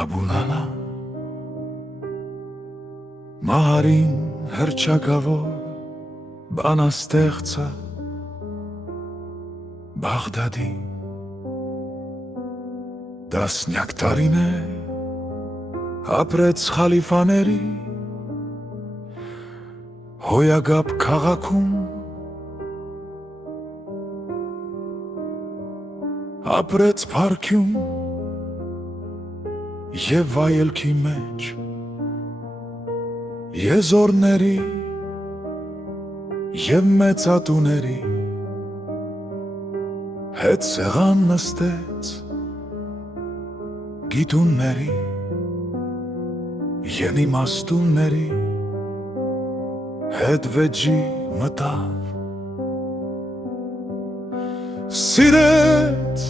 Հաբունանա Մահարին հրճակավոր բանաստեղծը Բաղդադի Տասնյակ տարիներ ապրեց խալիֆաների Հոյագապ քաղաքում ապրեց փառքում եւ վայելքի մեջ Եզորների եւ մեծատուների հետ սեղան նստեց գիտունների Ենիմաստունների հետ վեճի մտավ Սիրեց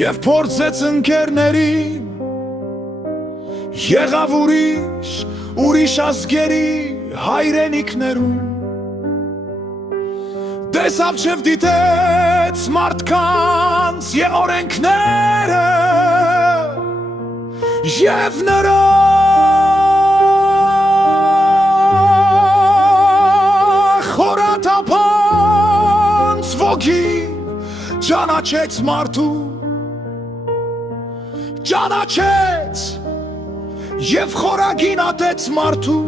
և փորձեց ընկերներին Եղավ ուրիշ ազգերի հայրենիքներում Տեսավ չև դիտեց մարդկանց և օրենքները Եվ նրա խորաթափանց ոգին ճանաչեց մարդու Ճանաչեց և խորագին ատեց մարդու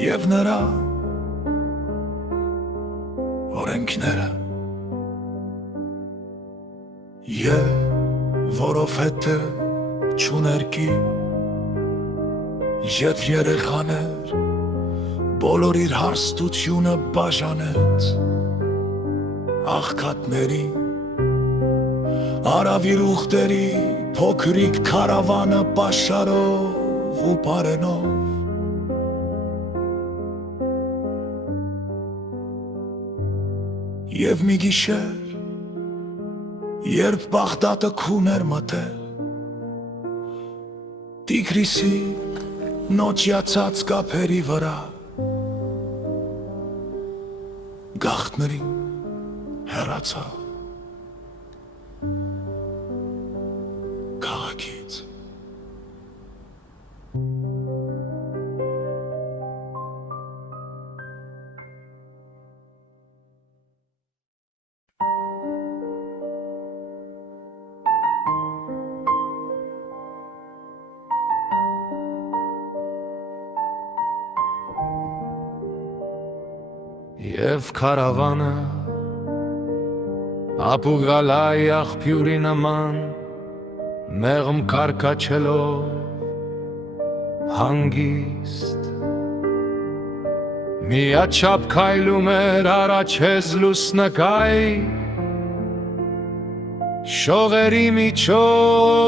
Եվ նրա օրենքները Եվ որովհետև չուներ կին Եվ երեխաներ բոլոր իր հարստությունը բաժանեց Աղքատներին Արավիր ուխտերի փոքրիկ քարավանը պաշարով ու բարենով Եվ մի գիշեր Երբ Բաղդադը քուն էր մտել Տիգրիսի նոճյացած կափերի վրա Գաղթներին հեռացավ Քաղաքից Եվ քարավանը ապուգալայ աղբյուրի նման մեղմ կարկաչելով հանգիստ միաչափ քայլում էր առաջեզ լուսնկայ շողերի միջով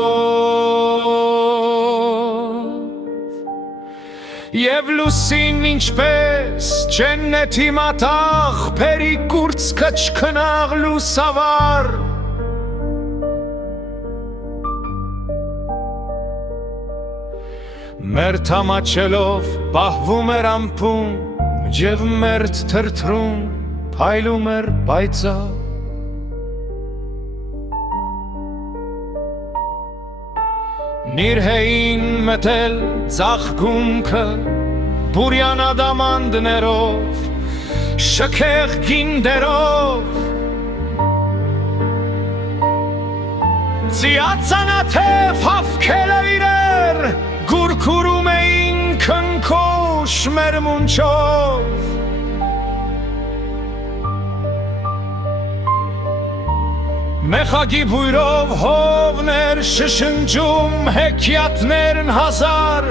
Եվ լուսին ինչպես ջեննեթի մատաղ Պերի կուրց կչքնաղ լուսավար Մերթ համաչելով պահվում էր ամպում Ջև մերթ թրթրում փայլում էր պայծավ Նիրհեին մտել ծաղկունքը բուրյան ադամանդներով շքեղ գինդերով Ծիածանաթև հավքերը իրեր գուրքուրում էին քնքոշ մերմունչով Մեխագի բույրով հովներ շշնջում հեքիաթներն հազար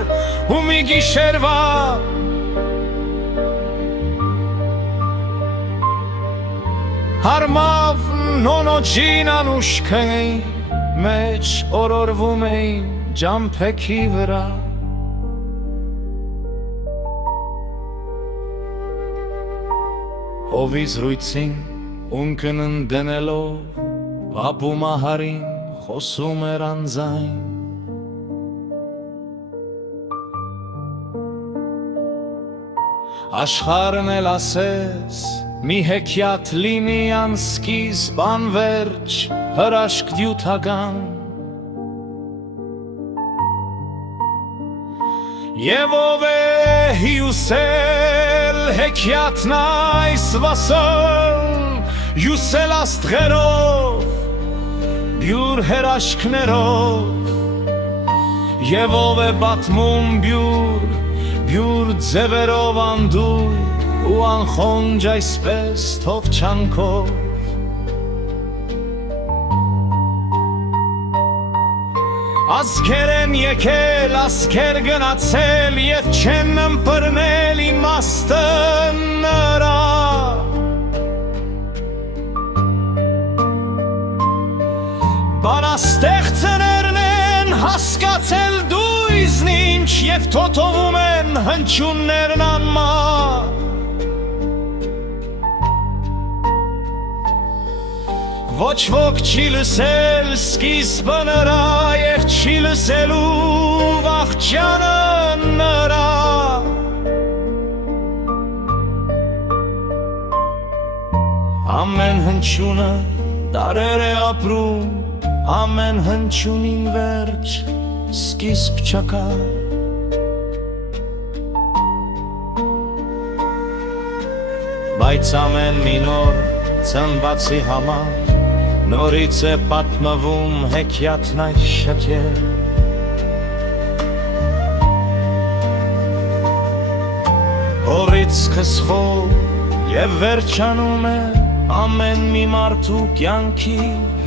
ու մի գիշերվա Հարմավ նոնոջին անուշքային մեջ օրորվում էին ջամփեքի վրա Հովի զրույցին ունկն ընդենելով Ապու մահարին խոսում էր անձայն Աշխարհն էլ ասես մի հեքիաթ լինի անսկիզբ անվերջ հրաշք դյութական Եվ ով է հյուսել հեքիաթն այս վասալ, հյուսել աստղերով, բյուր հրաշքներով, և ով է պատմում բյուր ձևերով անդուր ու անխոնջ այսպես թովչանքով։ Ազգեր են եկել, ազգեր գնացել և չեն ըմբռնել իմաստը նրա։ Բանաստեղծներն են հասկացել դույզն ինչ և թոթովում են հնչյուններն անմար։ Ոչ ոք չի լսել սկիզբը նրա և չի լսելու վախճանը նրա։ Ամեն հնչյունը դարեր է ապրում, ամեն հնչյունին վերջ սկիզբ չկա։ Բայց ամեն մի նոր ծնվածի համար նորից է պատմվում հեքիաթն այս շքեր։ Հորից քսխով և վերջանում է ամեն մի մարդու կյանքի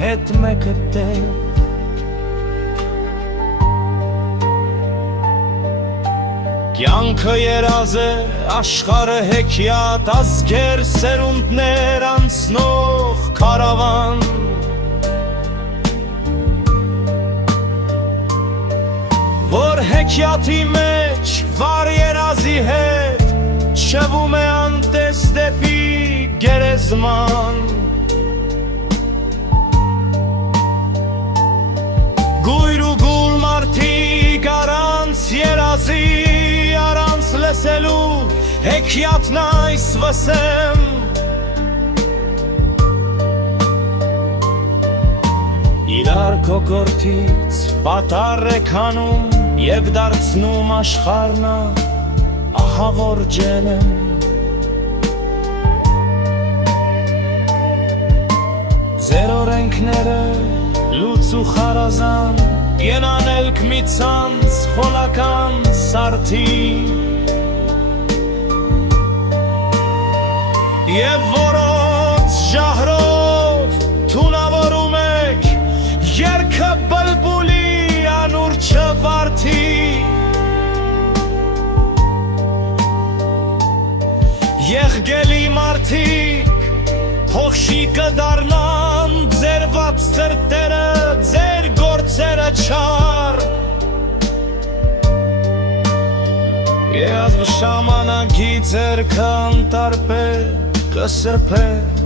հետ մեկը տեղ։ Կյանքը երազ է, աշխարհը հեքիաթ, ազգեր սերունդներ անցնող քարավան։ Որ հեքիաթի մեջ վար երազի հետ շվում է անտես դեպի գերեզման։ Գույր ու գուլ մարդիկ առանց երազի, առանց լսելու հեքիաթն այս վսեմ։ Իրար կոկորդից պատառ է քանում և դարձնում աշխարհնա ահավոր ջենեմ։ Ձեր օրենքները լուծ ու խարազան, ենանել կմիցանց խոլական սարդի։ Եվ որոց ժահրով թունավորում եք երկը բլբուլի անուր չվարդի։ Եղգելի մարդիկ փոխշի կդառնան ձեր ված սրտերը, ձեր գործերը չար։ Եվ շամանագի ձերքը անտարբեր կսրբեր,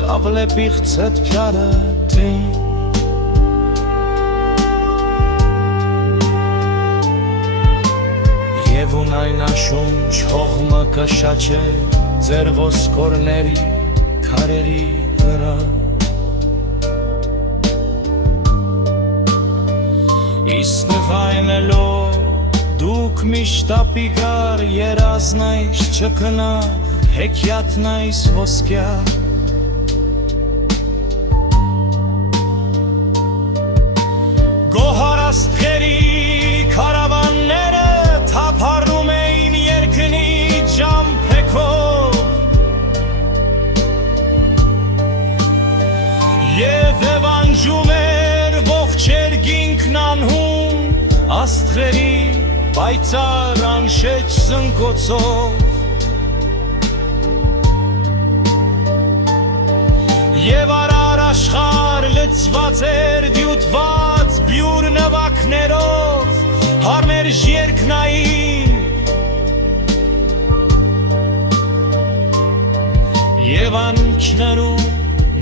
կավլեպիղ ցետփյարը տին։ Եվ ունայնաշունչ հողմը կշաչե ձեր ոսկորների քարերի վրա։ Իսնվայնելով դուք միշտ ապիգար երազն այս չքնաղ հեքիաթն այս ոսկյա։ Գոհար աստղերի քարավանները թափառում էին երկնի ջամփեքով։ Եվ էվանջում էր ողջ երկինքն անհուն աստղերի պայծառ անշեջ զնգոցով։ Եվ արար աշխարհ լցված էր դյութված բյուր նվակներով, հարմերժ երկնային։ Եվ անքներում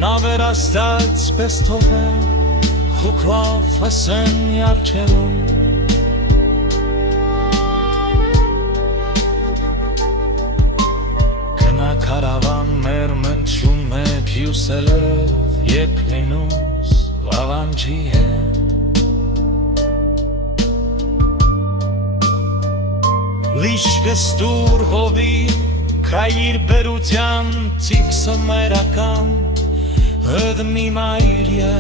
նավերաստած պես թողել հուքլավ ասեն յարջերում։ Քարավան մեր մնչում է հյուսելով եկլինուս վաղանջի հետ։ Լիշկստուր հովի Կայիր բերության ծիքսը մերական Հըդմի մայրյա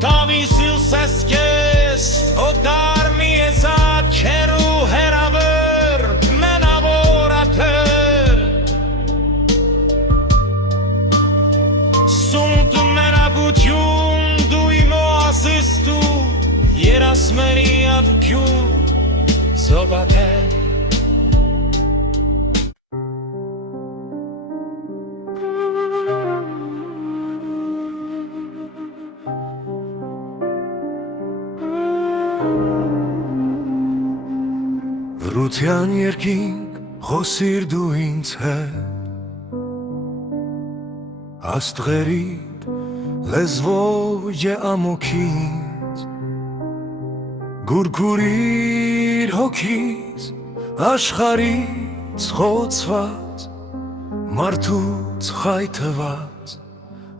Տավիսիլ սեսկես Օդար մի եզատ Չերու հերավր Մենավոր ատեր Սունտ մերաբություն Դու իմո ասիստու Երաս մերի ատքյու Զոբատեր Վրության երկինք խոսիր դու ինձ հետ Աստղերիդ լեզվով ամոքից Գուրգուրիր հոգից աշխարից խոցված Մարդուց խայթված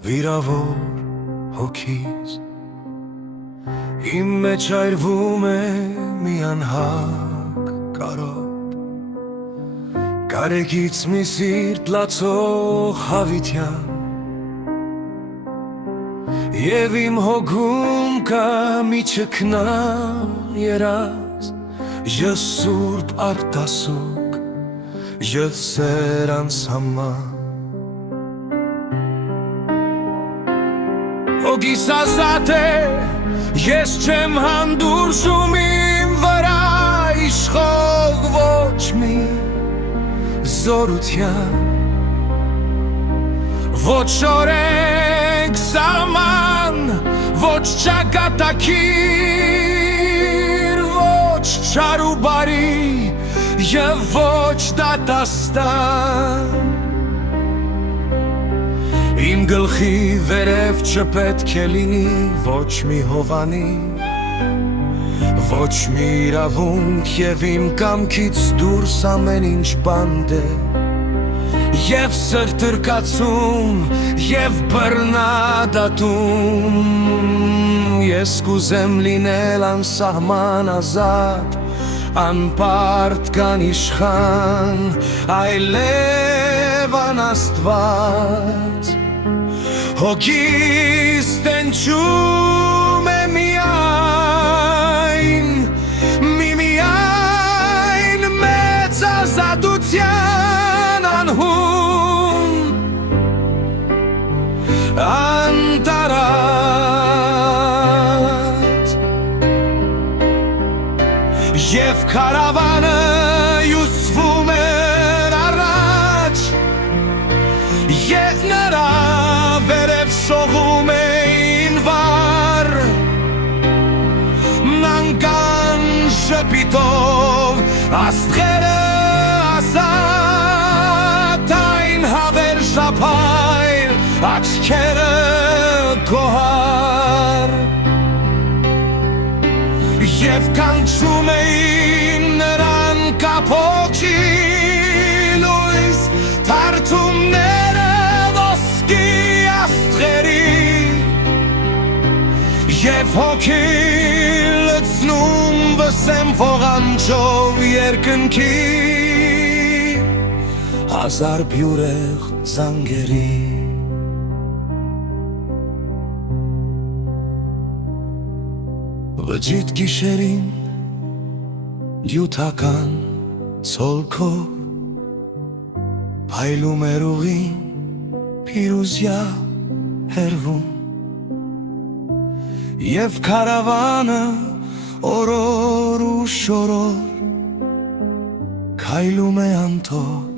վիրավոր հոգից Իմ մեջ այրվում է մի անհակ կարոտ Կարեկից մի սիրտ լացող հավիտյան Եվ իմ հոգում կա մի չքնա երազ Յը սուրբ արտասուկ, յը սեր անսահման Հոգիս ազատ է, ես չեմ հանդուրժում իմ վրա Իշխող ոչ մի զորության Ոչ օրենք սաման, ոչ ճակատագիր Ոչ չար ու բարի և ոչ դատաստան Իմ գլխի վերև չպետք է լինի ոչ մի հովանի Ոչ մի իրավունք և իմ կամքից դուրս ամեն ինչ բանդ է Եվ սրտրկացում, և բռնադատում Ես կուզեմ լինել անսահման ազատ Անպարտ կանիշխան, այլև անաստված Հոգիս տենչում է միայն Միմիայն մեծ ազատության անհուն Անտարած Եվ քարավանը յուսվում էր առաջ Եվ նրա վերև շողում էին վար Նանկան շպիտով աստղերը ազատ Այն հավերժապայր աչքերը գոհար Եվ կանչում էին նրան կապոչի լույս Թարթումները ոսկի աստղերի Եվ հոգի լցնում վսեմ ողանչով երկնքի Հազար բյուրեղ զանգերի Վջիտ գիշերին դյութական ցոլքով Փայլում էր ուղին փիրուզյա հերվում Եվ քարավանը օրոր ու շորոր Քայլում է անթոր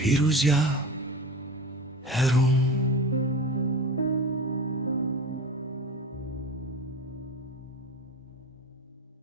փիրուզյա հերում